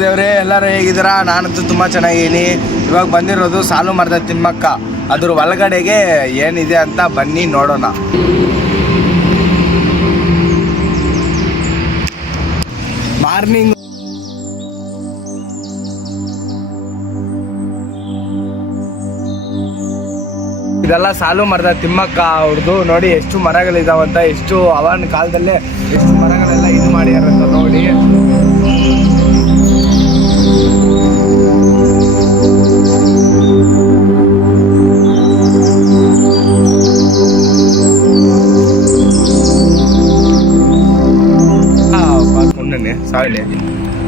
ದೇವ್ರೆ, ಎಲ್ಲರೂ ಹೇಗಿದ್ದೀರಾ? ನಾನಂತೂ ತುಂಬ ಚೆನ್ನಾಗಿದ್ದೀನಿ. ಇವಾಗ ಬಂದಿರೋದು ಸಾಲು ಮರದ ತಿಮ್ಮಕ್ಕ. ಅದ್ರ ಒಳಗಡೆಗೆ ಏನಿದೆ ಅಂತ ಬನ್ನಿ ನೋಡೋಣ. ಮಾರ್ನಿಂಗ್ ಇದೆಲ್ಲ ಸಾಲು ಮರದ ತಿಮ್ಮಕ್ಕ ಅವ್ರದ್ದು. ನೋಡಿ, ಎಷ್ಟು ಮರಗಳಿದಾವಂತ, ಎಷ್ಟು ಅವನ ಕಾಲದಲ್ಲೇ ಎಷ್ಟು ಮರಗಳೆಲ್ಲ ಇದು ಮಾಡ್ಯಾರಂತ ನೋಡಿ. ಸಾರಿ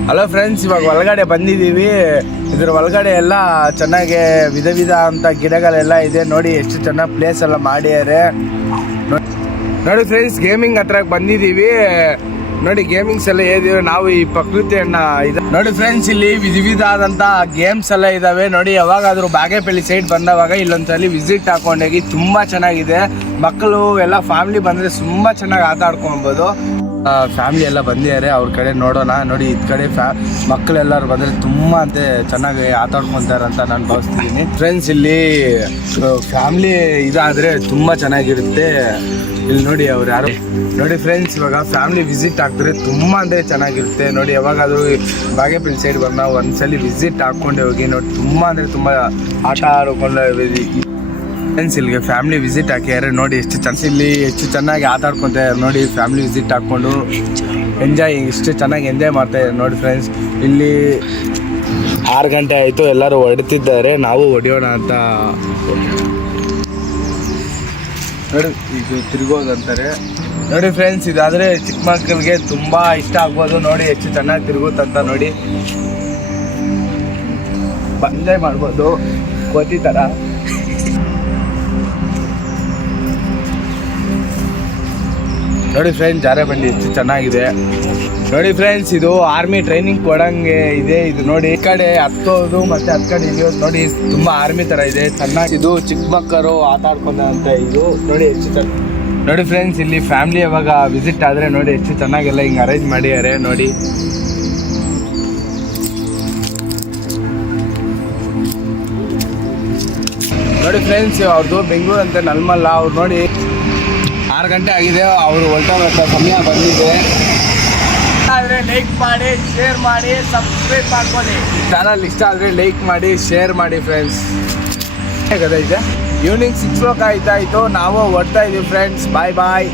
ಹಲೋ ಫ್ರೆಂಡ್ಸ್ ಇವಾಗ ಒಳಗಡೆ ಬಂದಿದ್ದೀವಿ. ಇದ್ರ ಒಳಗಡೆ ಎಲ್ಲ ಚೆನ್ನಾಗಿ ವಿಧ ವಿಧ ಅಂತ ಗಿಡಗಳೆಲ್ಲ ಇದೆ. ನೋಡಿ ಎಷ್ಟು ಚೆನ್ನಾಗಿ ಪ್ಲೇಸ್ ಎಲ್ಲ ಮಾಡಿದ್ದಾರೆ. ನೋಡಿ ಫ್ರೆಂಡ್ಸ್ ಗೇಮಿಂಗ್ ಹತ್ರ ಬಂದಿದ್ದೀವಿ. ನೋಡಿ ಗೇಮಿಂಗ್ಸ್ ಎಲ್ಲ ಏದಿವೆ ನಾವು ಈ ಪ್ರಕೃತಿಯನ್ನ ಇದು ನೋಡಿ ಫ್ರೆಂಡ್ಸ್ ಇಲ್ಲಿ ವಿಧ ವಿಧ ಆದಂತ ಗೇಮ್ಸ್ ಎಲ್ಲ ಇದಾವೆ. ನೋಡಿ ಯಾವಾಗಾದ್ರೂ ಬಾಗೇಪಲ್ಲಿ ಸೈಡ್ ಬಂದವಾಗ ಇಲ್ಲೊಂದ್ಸಲಿ ವಿಸಿಟ್ ಹಾಕೊಂಡೋಗಿ ತುಂಬಾ ಚೆನ್ನಾಗಿದೆ. ಮಕ್ಕಳು, ಎಲ್ಲ ಫ್ಯಾಮಿಲಿ ಬಂದ್ರೆ ತುಂಬಾ ಚೆನ್ನಾಗಿ ಆಟ ಆಡ್ಕೊಳ್ಬೋದು ಫ್ಯಾಮಿಲಿ ಎಲ್ಲ ಬಂದಿದ್ದಾರೆ ಅವ್ರ ಕಡೆ ನೋಡೋಣ. ನೋಡಿ, ಇದ್ ಕಡೆ ಫ್ಯಾ ಮಕ್ಕಳೆಲ್ಲರೂ ಬಂದರೆ ತುಂಬಾ ಅಂತ ಚೆನ್ನಾಗಿ ಆಟ ಅಂತ ನಾನು ಭಾವಿಸ್ತಿದ್ದೀನಿ. ಫ್ರೆಂಡ್ಸ್ ಇಲ್ಲಿ ಫ್ಯಾಮಿಲಿ ಇದಾದ್ರೆ ತುಂಬಾ ಚೆನ್ನಾಗಿರುತ್ತೆ. ಇಲ್ಲಿ ನೋಡಿ ಅವ್ರು ಯಾರು. ನೋಡಿ ಫ್ರೆಂಡ್ಸ್ ಇವಾಗ ಫ್ಯಾಮಿಲಿ ವಿಸಿಟ್ ಆಗ್ತಾರೆ ತುಂಬಾ ಅಂದರೆ ಚೆನ್ನಾಗಿರುತ್ತೆ. ನೋಡಿ, ಯಾವಾಗಾದರೂ ಬಾಗೇಪಲ್ಲಿ ಸೈಡ್ ಬಂದ ಒಂದ್ಸಲಿ ವಿಸಿಟ್ ಹಾಕೊಂಡೆ ಹೋಗಿ, ನೋಡಿ, ತುಂಬ ಅಂದ್ರೆ ತುಂಬಾ ಆಟ ಆಡ್ಕೊಂಡು ಫ್ರೆಂಡ್ಸ್ ಇಲ್ಲಿಗೆ ಫ್ಯಾಮಿಲಿ ವಿಸಿಟ್ ಹಾಕಿದ್ದಾರೆ ನೋಡಿ ಎಷ್ಟು ಚೆನ್ನ ಇಲ್ಲಿ ಎಷ್ಟು ಚೆನ್ನಾಗಿ ಆಟ ನೋಡಿ ಫ್ಯಾಮಿಲಿ ವಿಸಿಟ್ ಹಾಕ್ಕೊಂಡು ಎಂಜಾಯ್ ಇಷ್ಟು ಚೆನ್ನಾಗಿ ಎಂಜಾಯ್ ಮಾಡ್ತಾ ಇದ್ದಾರೆ ನೋಡಿ ಫ್ರೆಂಡ್ಸ್ ಇಲ್ಲಿ ಆರು ಗಂಟೆ ಆಯಿತು. ಎಲ್ಲರೂ ಹೊಡಿತಿದ್ದಾರೆ ನಾವು ಹೊಡೆಯೋಣ ಅಂತ. ನೋಡಿ, ಇದು ತಿರುಗೋದಂತಾರೆ ನೋಡಿ ಫ್ರೆಂಡ್ಸ್ ಇದಾದ್ರೆ ಚಿಕ್ಕ ಮಕ್ಕಳಿಗೆ ತುಂಬಾ ಇಷ್ಟ ಆಗ್ಬೋದು. ನೋಡಿ ಹೆಚ್ಚು ಚೆನ್ನಾಗಿ ತಿರುಗುತ್ತಂತ ನೋಡಿ. ಬಂದೇ ಮಾಡ್ಬೋದು. ಕೋತಿ ತರ. ನೋಡಿ ಫ್ರೆಂಡ್ಸ್ ಜಾರೆ ಬಂಡಿ ಎಷ್ಟು ಚೆನ್ನಾಗಿದೆ. ನೋಡಿ ಫ್ರೆಂಡ್ಸ್ ಇದು ಆರ್ಮಿ ಟ್ರೈನಿಂಗ್ ಕೊಡಂಗೆ ಇದೆ. ಇದು ನೋಡಿ ಈ ಕಡೆ ಹತ್ತೋದು ಮತ್ತೆ ಹತ್ ಕಡೆ ಇಳಿಯೋದು. ನೋಡಿ, ತುಂಬಾ ಆರ್ಮಿ ತರ ಇದೆ. ಚೆನ್ನಾಗಿ ಇದು ಚಿಕ್ಕ ಮಕ್ಕಳು ಆಟ ಆಡ್ಕೊಂಡಂತ ಇದು. ನೋಡಿ ಎಷ್ಟು ಚೆನ್ನಾಗಿ ನೋಡಿ ಫ್ರೆಂಡ್ಸ್ ಇಲ್ಲಿ ಫ್ಯಾಮಿಲಿ ಯಾವಾಗ ವಿಸಿಟ್ ಆದ್ರೆ ನೋಡಿ ಎಷ್ಟು ಚೆನ್ನಾಗೆಲ್ಲ ಹಿಂಗೆ ಅರೇಂಜ್ ಮಾಡಿದ್ದಾರೆ. ನೋಡಿ. ನೋಡಿ ಫ್ರೆಂಡ್ಸ್ ಅವ್ರದ್ದು ಬೆಂಗಳೂರು ಅಂತ ನಲ್ಮಲ್ಲ. ಅವ್ರು ನೋಡಿ ಆರು ಗಂಟೆ ಆಗಿದೆ ಅವರು ಹೊರಟೋಗೋ ಸಮಯ ಬಂದಿದೆ. ಆದರೆ ಲೈಕ್ ಮಾಡಿ ಶೇರ್ ಮಾಡಿ ಸಬ್ಸ್ಕ್ರೈಬ್ ಮಾಡ್ಕೊಳ್ಳಿ. ಚಾನಲ್ ಇಷ್ಟ ಆದರೆ ಲೈಕ್ ಮಾಡಿ ಶೇರ್ ಮಾಡಿ ಫ್ರೆಂಡ್ಸ್ ಹೇಗದ ಇದೆ ಈವ್ನಿಂಗ್ ಸಿಕ್ಸ್ ಓ ಕ್ಲಾಕ್ ಆಯ್ತಾಯಿತು ನಾವು ಹೊಡ್ತಾ ಇದೀವಿ ಫ್ರೆಂಡ್ಸ್ ಬಾಯ್ ಬಾಯ್